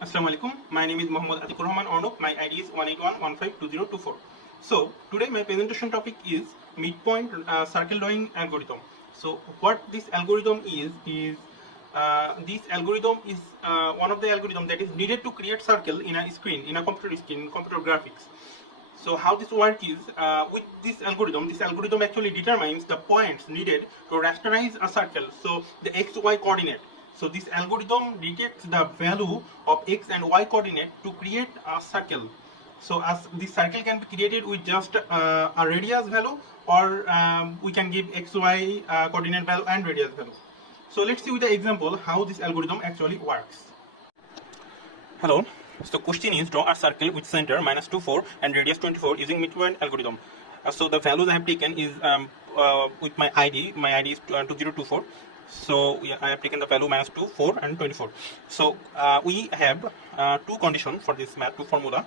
Assalamu alaikum. My name is Muhammad Atikur Rahman Arnab. My ID is 181152024. So today my presentation topic is midpoint circle drawing algorithm. So what this algorithm is this algorithm is one of the algorithm that is needed to create circle in a screen, in a computer screen, in computer graphics. So how this work is, with this algorithm actually determines the points needed to rasterize a circle. So the x-y coordinate. So this algorithm detects the value of x and y coordinate to create a circle. So as this circle can be created with just a radius value, or we can give x, y coordinate value and radius value. So let's see with the example how this algorithm actually works. Hello. So question is, draw a circle with center -2, 4 and radius 24 using midpoint algorithm. So the values I have taken is with my ID. My ID is 2024. So yeah, I have taken the value -2, 4 and 24. So we have two conditions for this math, two formula.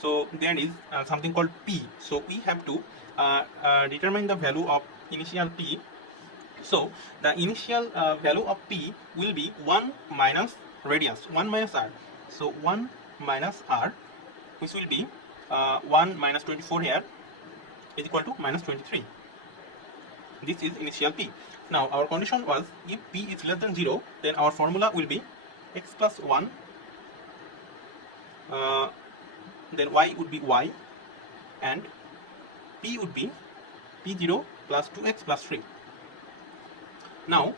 So there is something called P. So we have to determine the value of initial P. So the initial value of P will be 1 minus radius, 1 minus r. So 1 minus r, which will be 1 minus 24 here, is equal to -23. This is initial P. Now our condition was, if P is less than 0, then our formula will be x plus 1, then y would be y, and P would be P0 plus 2x plus 3. Now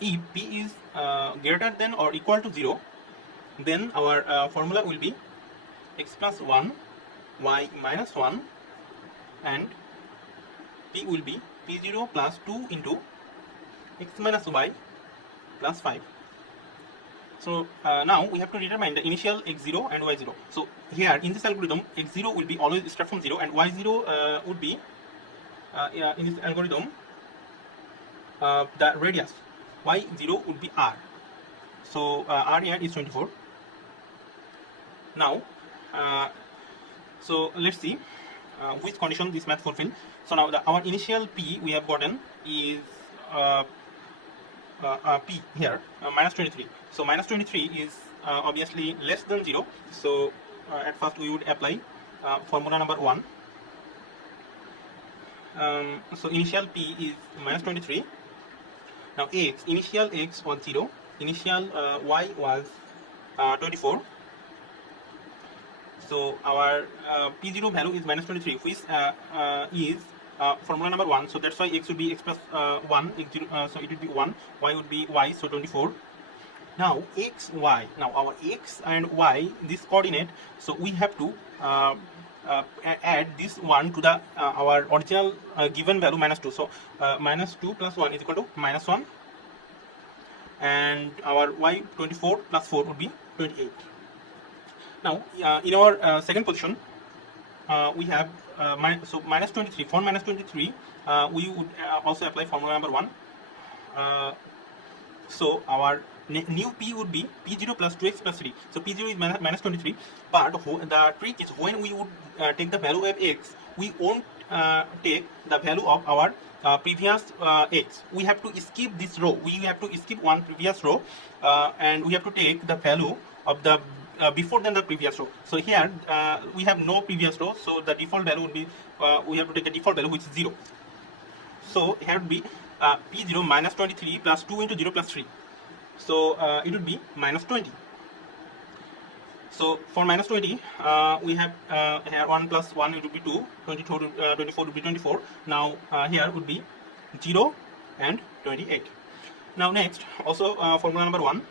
if P is greater than or equal to 0, then our formula will be x plus 1, y minus 1, and P will be P0 plus 2 into x minus y plus 5. So now we have to determine the initial x0 and y0. So here in this algorithm, x0 will be always start from 0, and y0 would be in this algorithm the radius. Y0 would be r. So r here is 24. Now so let's see which condition this math fulfill. So now our initial P we have gotten is P here -23. So -23 is obviously less than 0. So at first we would apply formula number 1. So initial P is -23. Now initial x was 0, initial y was 24. So our P0 value is -23, which is formula number 1. So that's why x would be x plus 1, x0, so it would be 1, y would be y, so 24. Now x, y, now our x and y, this coordinate, so we have to add this 1 to the our original given value -2. So -2 plus 1 is equal to -1, and our y 24 plus 4 would be 28. Now in our second position we have so -23. For -23 we would also apply formula number 1. So our new P would be P0 plus 2x plus 3. So P0 is -23, but the trick is, when we would take the value of x, we won't take the value of our previous x. We have to skip this row. We have to skip one previous row, and we have to take the value of the before than the previous row. So here we have no previous row, so the default value would be we have to take a default value which is 0. So here would be P0 -23 plus 2 into 0 plus 3. So it would be -20. So for -20 we have here 1 plus 1, it would be 2, 24 would be 24. Now here would be 0 and 28. Now next, also formula number 1,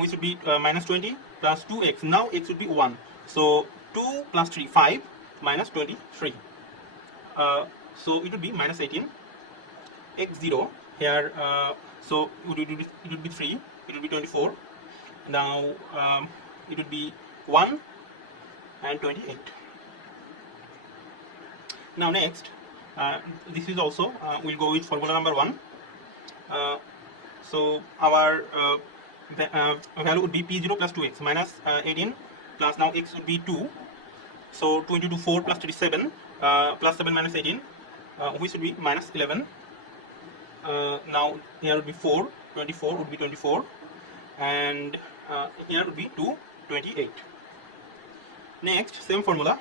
which would be -20 plus 2x. Now x would be 1. So 2 plus 3, 5, minus 23. So it would be -18. x0 here, so it would be 3, it would be 24. Now it would be 1 and 28. Now next, this is also we'll go with formula number 1. So our value would be P0 plus 2x -18 plus, now x would be 2. So 2 into 2, 4 plus 37 plus 7 minus 18, which would be -11. Now here would be 4, 24 would be 24, and here would be 228. Next, same formula,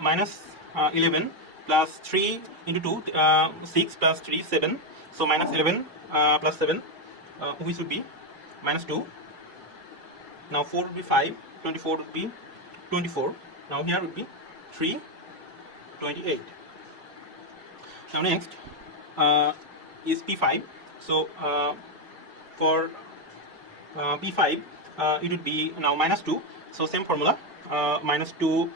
minus 11 plus 3 into 2, 6 plus 3, 7. So minus 11 plus 7, which would be minus 2. Now 4 would be 5, 24 would be 24. Now here would be 328. Now next is P5. So for P5 it would be now minus 2. So same formula, minus 2.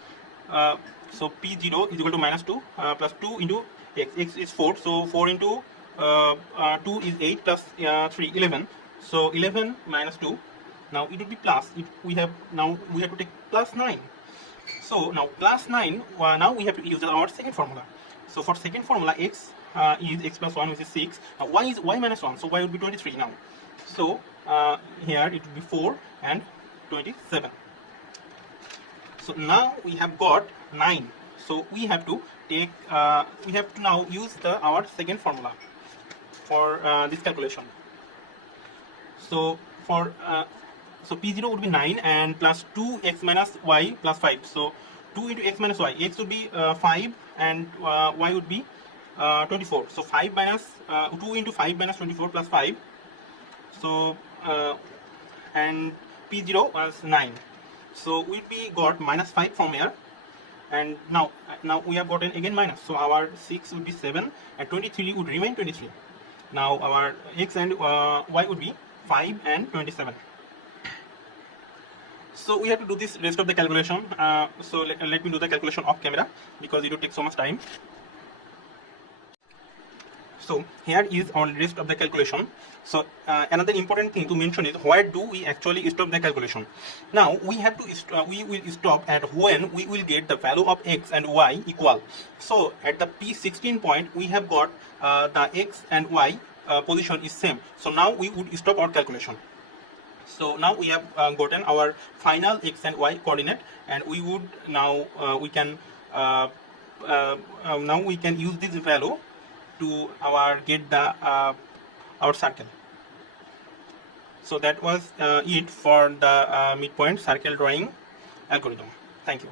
So P0 is equal to minus 2 plus 2 into x. X is 4. So 4 into 2 is 8 plus 3, 11. So 11 minus 2. Now it would be plus. We have to take plus 9. So now plus 9. Now we have to use our second formula. So for second formula, x is x plus 1, which is 6. Now y is y minus 1. So y would be 23 now. So here it would be 4 and 27. So now we have got 9. So we have to take. We have to now use our second formula for this calculation. So for so P0 would be 9 and plus 2x minus y plus 5. So 2 into x minus y. X would be 5 and y would be 24. So 5 minus 2 into 5 minus 24 plus 5. So and P0 was 9. So we got minus 5 from here, and now we have gotten again minus. So our 6 would be 7 and 23 would remain 23. Now our x and y would be 5 and 27. So we have to do this rest of the calculation. So let me do the calculation off camera because it will take so much time. So here is our rest of the calculation. So another important thing to mention is where do we actually stop the calculation. Now we have to we will stop at when we will get the value of x and y equal. So at the P16 point we have got the x and y position is same. So now we would stop our calculation. So now we have gotten our final x and y coordinate, and we would now we can use this value to get the our circle. So that was it for the midpoint circle drawing algorithm. Thank you.